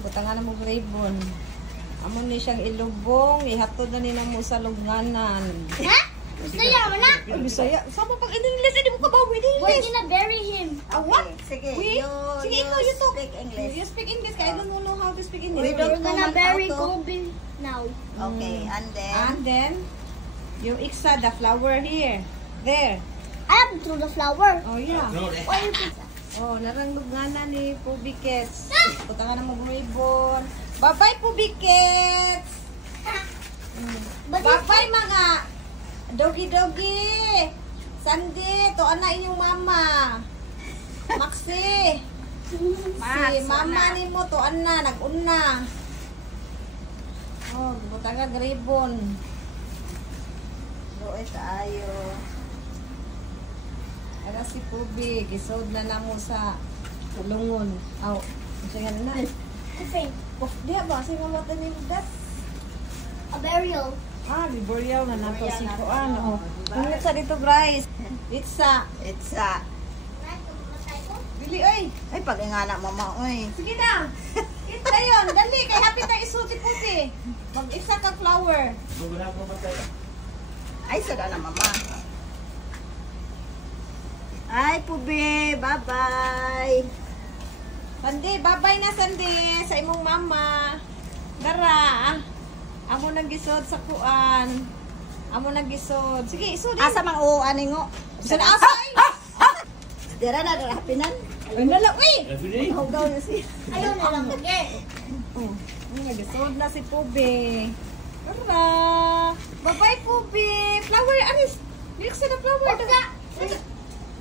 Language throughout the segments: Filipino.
Butangan na mo ribbon. Amo ni siyang ilubong, ihatod na nila mo sa lugnanan. Ha? Bisaya mo na? Bisaya? Sama pag in-English, hindi mo ka ba with English? We're gonna bury him. What? Sige, Wait, sige, ikaw, you talk. speak English. You speak English, kaya I don't know how to speak English. We don't We're gonna know bury how to- Kobe now. Okay, and then... And then, you iksa the flower here. There. I have to throw the flower. Oh, yeah. Why you put that? Oh, naranglog nga na ni Pubi Kets. Butangan na mo ribbon. Bye-bye, Pubi Kets! Bye-bye, mga doggy-doggy! Sandy, to ana inyong mama. Maxi! Si mama ni mo, to ana, nag-una. Oh, butangan ribbon. Doon tayo. Ara si Pubi, gisod na namo sa lungon. Aw, siya na. Okay. Oh, diya ba? Kasi mamata ni Mudat. A burial. Ah, di burial na nato si Kuan. Oh. Ano sa dito, guys? Pizza. It's a... Bili, oy. Ay, pag-ingana mama, oy. Sige na. Kita yun. Dali, kay happy tayo isuti Pubi. Mag-isa ka flower. Ay, sada na mama. Ay, Pubi, bye-bye. Sandy, bye-bye na, Sandy. Sa imong mama. Dara. Amo nang gisod sa kuan. Amo nang gisod. Sige, isod. Asa mang uuanin ngo? Sa asay. Dira na, darapinan. Ay, nala, uy. Hugaw niya si... Ayaw na lang again. Oh, nagisod na si Pubi. Tara. Bye-bye, Pubi. Flower, anis. Di extra na flower.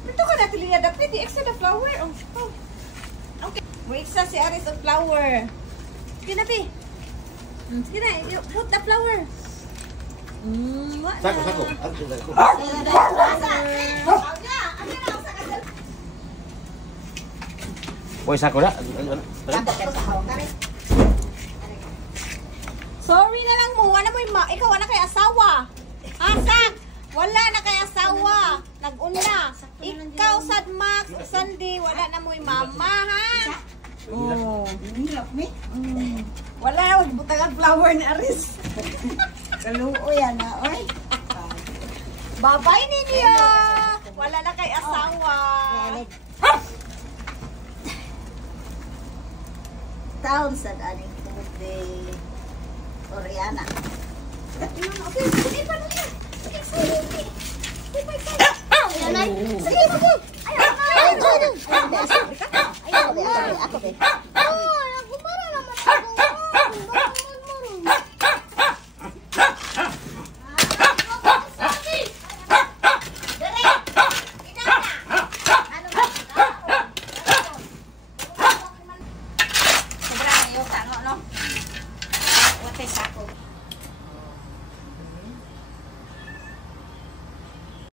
Ito ka natin liya dapat. Di extra na flower. Oh. Okay. Mo extra si Aris ang flower. Sige na, Pi. Sige na, put the flower. Wala. Sako. Boy, sako na. Sorry na lang mo. Wala mo yung ikaw wala kay asawa. Asak! Wala na kay asawa. Nag-una. Ikaw, sad Max, Sandy, wala na mo yung mama, ha? Oh. Wala na, butang ang flower ni Aris. Kaluo yan na, oy. Bye-bye ninyo. Wala na kay asawa. Taon sa daning Pubi. Oriana. Okay, sige pa na yan. Sige, sige. Oh my God. Ayan ay. Sige, sige. Ako be. Oh, nagumara naman ako. Sobrang iyo tango, no? Wate sa